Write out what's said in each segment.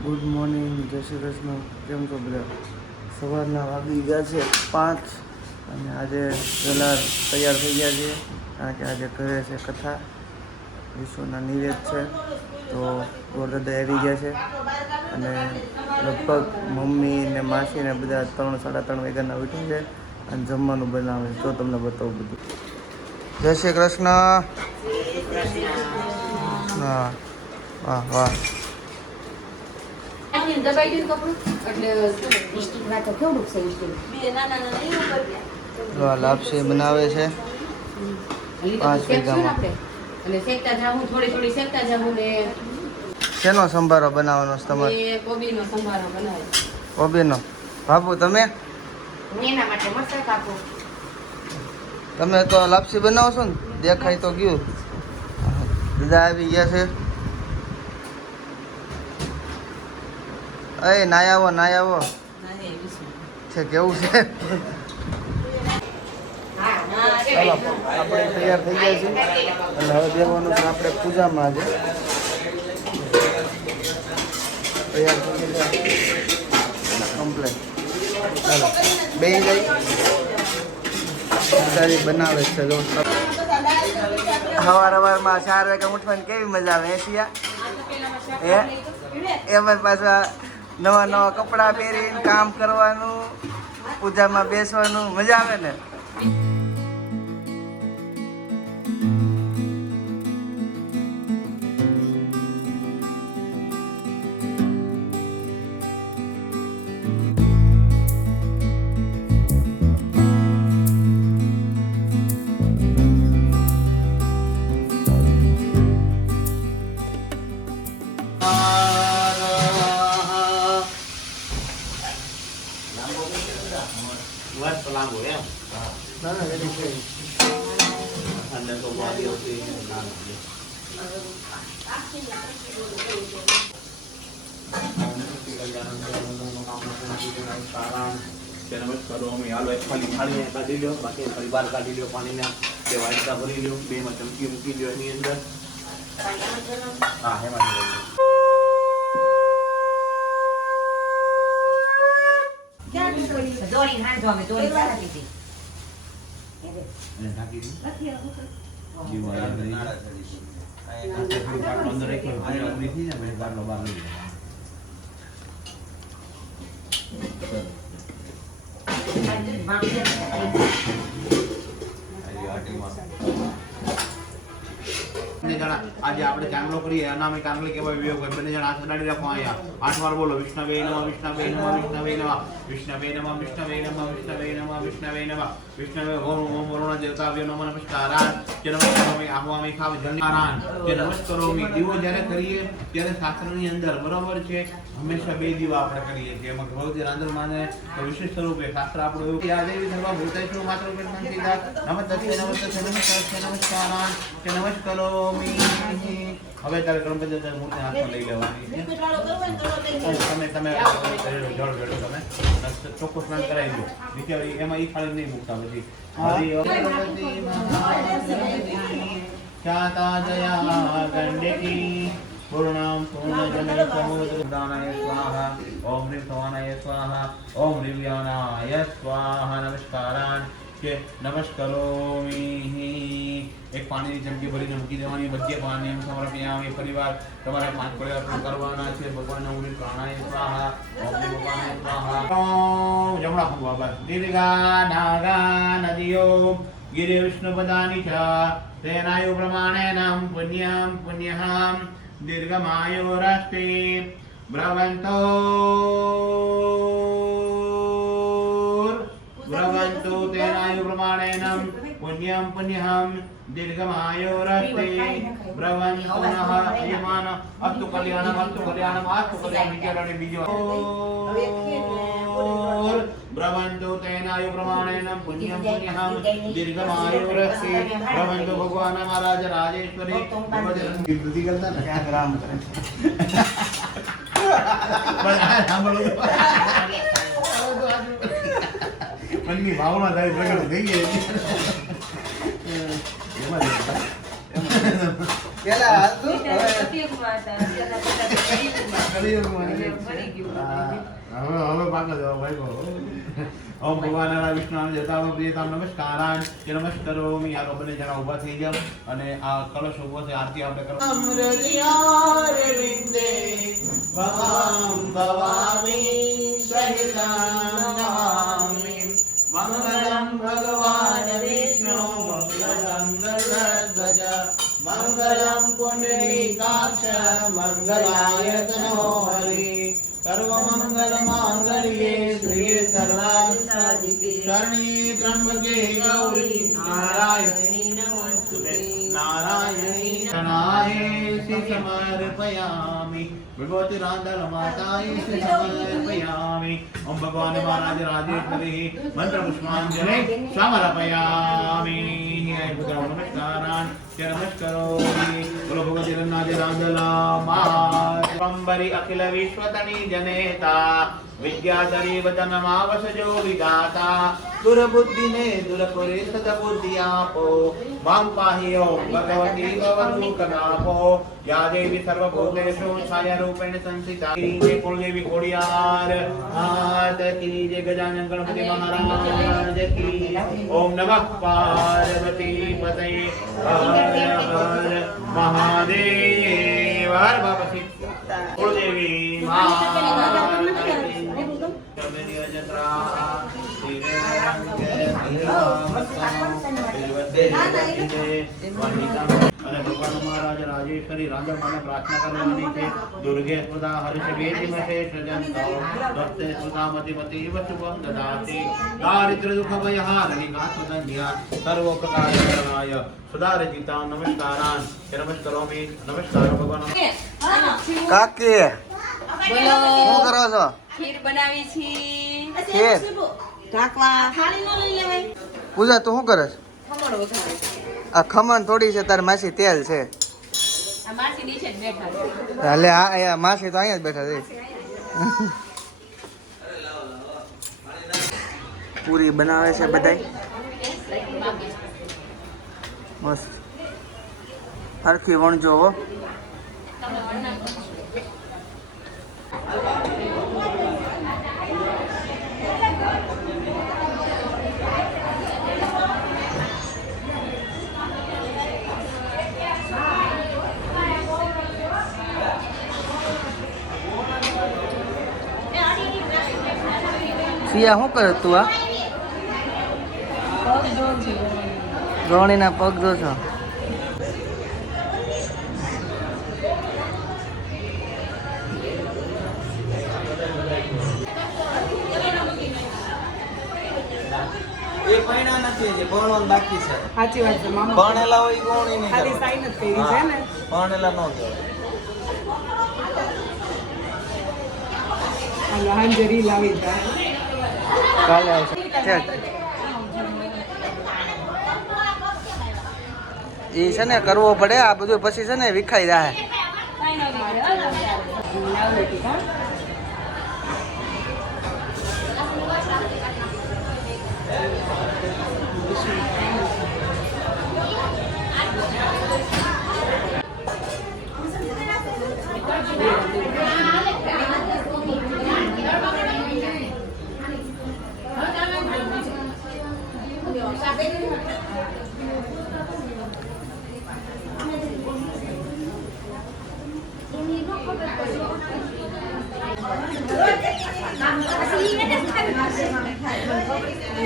Good morning, જય શ્રી કૃષ્ણ. કેમ છો બધા? સવારના વાગી ગયા છે 5 અને આજે વહેલા તૈયાર થઈ ગયા છીએ કારણ કે આજે ઘરે છે કથા, વિશ્વના નિવેદ છે. તો ગોરદાદા આવી ગયા છે અને લગભગ મમ્મી ને માસી ને બધા 3-3:30 વાગ્યાના ઉઠ્યા છે અને જમવાનું બનાવે છે. તો તમને બતાવું બધું. જય શ્રી કૃષ્ણ. હા, વાહ વાહ. લાપસી બનાવે છે 5 વાગ્યામાં. શેનો સંભારો બનાવવાનો છે તમારે? કોબીનો. બાપુ તમે તો લાપસી બનાવશો ને? દેખાય તો ગયું. બધા આવી ગયા છે. એ નાય આવો છે. કેવું છે? ચાલો, આપણે તૈયાર થઈ ગયા છીએ અને હવે બેવાનું છે આપણે પૂજામાં. આજે તૈયાર થઈ ગયા કમ્પ્લેટ. ચાલો બે જાય બનાવે છે. જો સવારમાં 4 વાગે ઉઠવાની કેવી મજા આવે. એમાં પાછા નવા કપડાં પહેરીને કામ કરવાનું, પૂજામાં બેસવાનું, મજા આવે ને. કરોમી હાલો એક ખાલી થાળી કાઢી લો, બાકી ખાલી બહાર કાઢી લો, પાણીના બે વાટકા ભરી લો, 2માં ચમચી મૂકી દો એની અંદર. હા, એમાં આજે આપણે ચાંગલો કરીએ, અનામી ચાંગલી કહેવાય. વિયોગ બંને જણા હાથ અડાડી રાખો. અહીંયા 8 વાર બોલો. વિષ્ણવે નમઃ, વિષ્ણવે નમઃ, વિષ્ણવે નમઃ, વિષ્ણવે નમઃ, વિષ્ણવે નમઃ, વિષ્ણવે નમઃ, વિષ્ણવે નમઃ, વિષ્ણવે ઓમ વરુણ દેવતાભ્યો નમઃ નમસ્કારાન. જે નમસ્કારોમી આહવામી ખાવ જલનારાયણ. જે નમસ્કારોમી દીવો જ્યારે કરીએ ત્યારે શાસ્ત્રની અંદર બરાબર છે હંમેશા 2 દીવા આપણે કરીએ છીએ. એમાં ભગવતી રાંધણમાને વિશેષ સ્વરૂપે શાસ્ત્ર આપણું એવું આ દેવી સર્વ ભૂતેષુ માત્ર સંકિતા નમસ્તે નમસ્તે નમસ્તે નમસ્કારાન. જે નમસ્કારોમી. હવે તારે ગણપતિ મૂર્તિ હાથમાં લઈ લેવાની છે. તમે જળ ભેળો તમે ચોખ્ખું સ્નાન કરાવી દો. એમાં થાળી નહીં મૂકતા. પછી પૂર્ણામ પૂર્ણજનય સમુદ્રદાનાય સ્વાહા. ઓમ હ્રીમ ભવાનાય સ્વાહા. ઓમ હ્રીમ વ્યાનાય સ્વાહા. નમસ્કારાન. કે નમસ્કારોમી. એક પાણીની ચમચી ભરીને મૂકી દેવાની. બધે પાણી સમર્પયામિ. પરિવાર તમારે 5 પરિવાર કરવાના છે. ભગવાનના ઉડી પ્રાણાય સ્વાહા. ઓમ ભગવાનાય સ્વાહા. ઓમ જમણા ખંભા પર દીર્ઘા નાગા નદીઓ ગિરિ વિષ્ણુપદાની ચ તેનાયુ પ્રમાણેનામ પુણ્યમ પુણ્યહામ દીર્ઘમાયુરસ્તે બ્રવંતો બ્રવંતો તેનાયુ પ્રમાણેનમ પુણ્યમ પુણ્યહમ દીર્ઘમાયુરસ્તે બ્રવંતો નઃ યમાન અસ્તુ કલ્યાણમ અસ્તુ કલ્યાણમ અસ્તુ કલ્યાણમ. વિચારણે બીજો બ્રવંતો તેનાયુ પ્રમાણેનમ પુણ્યમ પુણ્યહમ દીર્ઘમાયુરસ્તે બ્રવંતો. ભગવાન મહારાજ રાજેશ્વરી વિભૂતિ કરતા ને ક્યાં રામ કરે મનની ભાવના તારી પ્રગટ થઈ ગઈ. પેલા હાલતું હવે સતયુગમાં હતા, અત્યારના બધા કલિયુગમાં એટલે મરી ગયું. હવે પાકલ ભાઈ ઓમ ભગવાન વિષ્ણુ જતા પ્રિયતામ નમસ્કારાન કે નમસ્કારોમી યાર બને જણા ઊભા થઈ જાવ અને આ કલશ ઊભો થઈ આરતી આપણે કરો મંગલમ ભગવાન વિષ્ણુ મંગલમ ગરુડધ્વજ મંગલમ પુંડરીકાક્ષ મંગલાય તનો હરિ સર્વમંગલ માંગલ્યે શ્રીએ સર્વાર્થ સાધિકે શરણી ત્રંબકે ગૌરી નારાયણી નમોસ્તુતે. નારાયણી શરણાય શ્રી સમર્પયામિ ભગવતી રાંધલ માતાય શ્રી સમર્પયામિ ઓમ ભગવાન મહારાજ રાજેશ્વરી મંત્ર પુષ્પાંજલિ સમર્પયામિ પુત્ર નમસ્કારાન કે નમસ્કારોમિ બોલો ભગવતી રન્નાજી રાંધલા મા અંબરી અખિલ વિશ્વતની જનેતા વિદ્યાધરી વચનમાવસજો વિધાતા દુર્બુદ્ધિને દૂર કરે સદબુદ્ધિ આપો મામ પાહ્યો ભગવતી ભવદુઃખનાપો યા દેવી સર્વભૂતેષુ છાયારૂપેણ સંસ્થિતા જય કુળદેવી ખોડિયાર માત કી જય ગજાનન ગણપતિ મહારાજ કી ઓમ નમઃ પાર્વતી પતય હર હર મહાદેવ હર બાપા કુળદેવી અને ભગવાન મહારાજ રાજેશ્વરી રાંધણમાને પ્રાર્થના કરવાની છે દુર્ગે સ્મૃતા હર્ષ વેદી મહેશ જંતો દસ્તે સ્મૃતામતિ મતિ શુભમ દદાતિ દારિદ્ર દુઃખ ભય હારની કાસુદન્યા સર્વ પ્રકાર શરણાય સુદારજિતા નમસ્કારાન નમસ્કારોમિ નમસ્કાર ભગવાન કાકી બોલો. શું કરો છો ખીર બનાવી છે. ખીર ઢાંકવા પૂજા તું શું કરે છે ખમણ વઘારે છે. આ ખમણ થોડી છે તાર માસી તેલ છે આ માસી નીચે જ બેઠા છે. એટલે આ માસી તો અહીંયા જ બેઠા છે પૂરી બનાવે છે બધાય મસ્ત હરખી વણજો હો સિયા શું કરે તું આ ગવણીના પગ જો છો એ પૈણા નથી જે ભણવાનું બાકી છે સાચી વાત છે મામા ભણેલા હોય ગવણી નહીં ખાલી સાઈન જ કરી છે ને ભણેલા ન કહેવાય અને હાંજે રીલ આવી જાય કાલે આવશે ઠેક એ છે ને કરવો પડે આ બધું પછી છે ને વિખાઈ જાય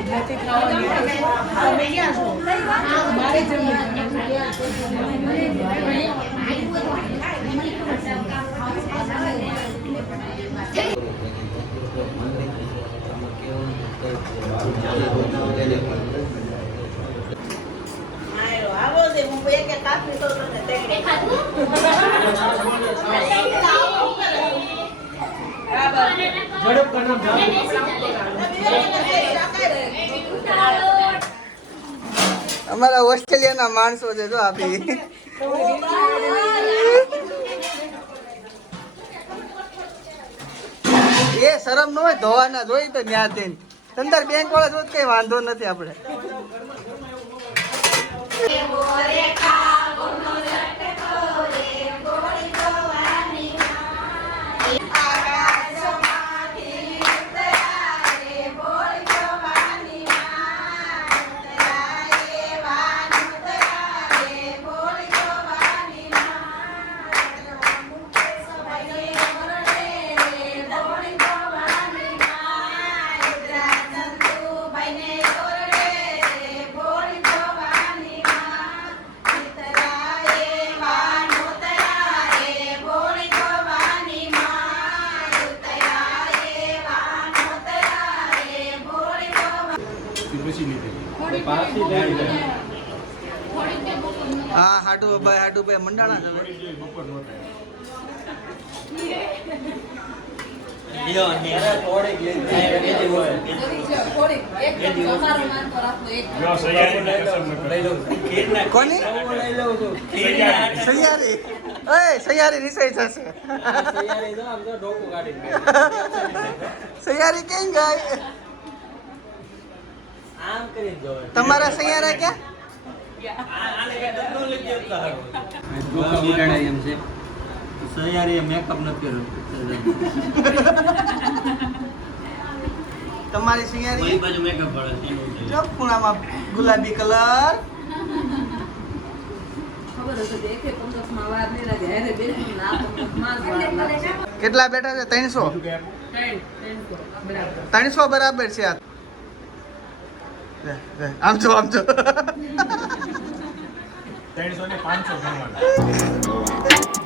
નથી ખાવાની તમે ક્યાં છો મારે અમારા ઓસ્ટ્રેલિયાના માણસો છે જો આપી એ શરમ ન હોય ધોવાના જોઈ તો ન્યા થઈને અંદર બેંક વાળા જોઈ કઈ વાંધો નથી આપણે હા હાટુભાઈ મંડાણા છે કોની સૈયારી સૈયારી રિસાઈ જશે સૈયારી કેમ ગાય તમારા સૈયારા ક્યાં સૈયારી મેકઅપ નથી તમારી સૈયારી બાજુ મેકઅપ પડે જો ખૂણામાં ગુલાબી કલર ખબર હશે દેખે 15 માં વાર નહીં લાગે હેરે બેસું ના 15 માં જ વાર લાગે કેટલા બેઠા છે 300 બરાબર 300 બરાબર છે આ આમ જો 300 ને 500 ગણવાના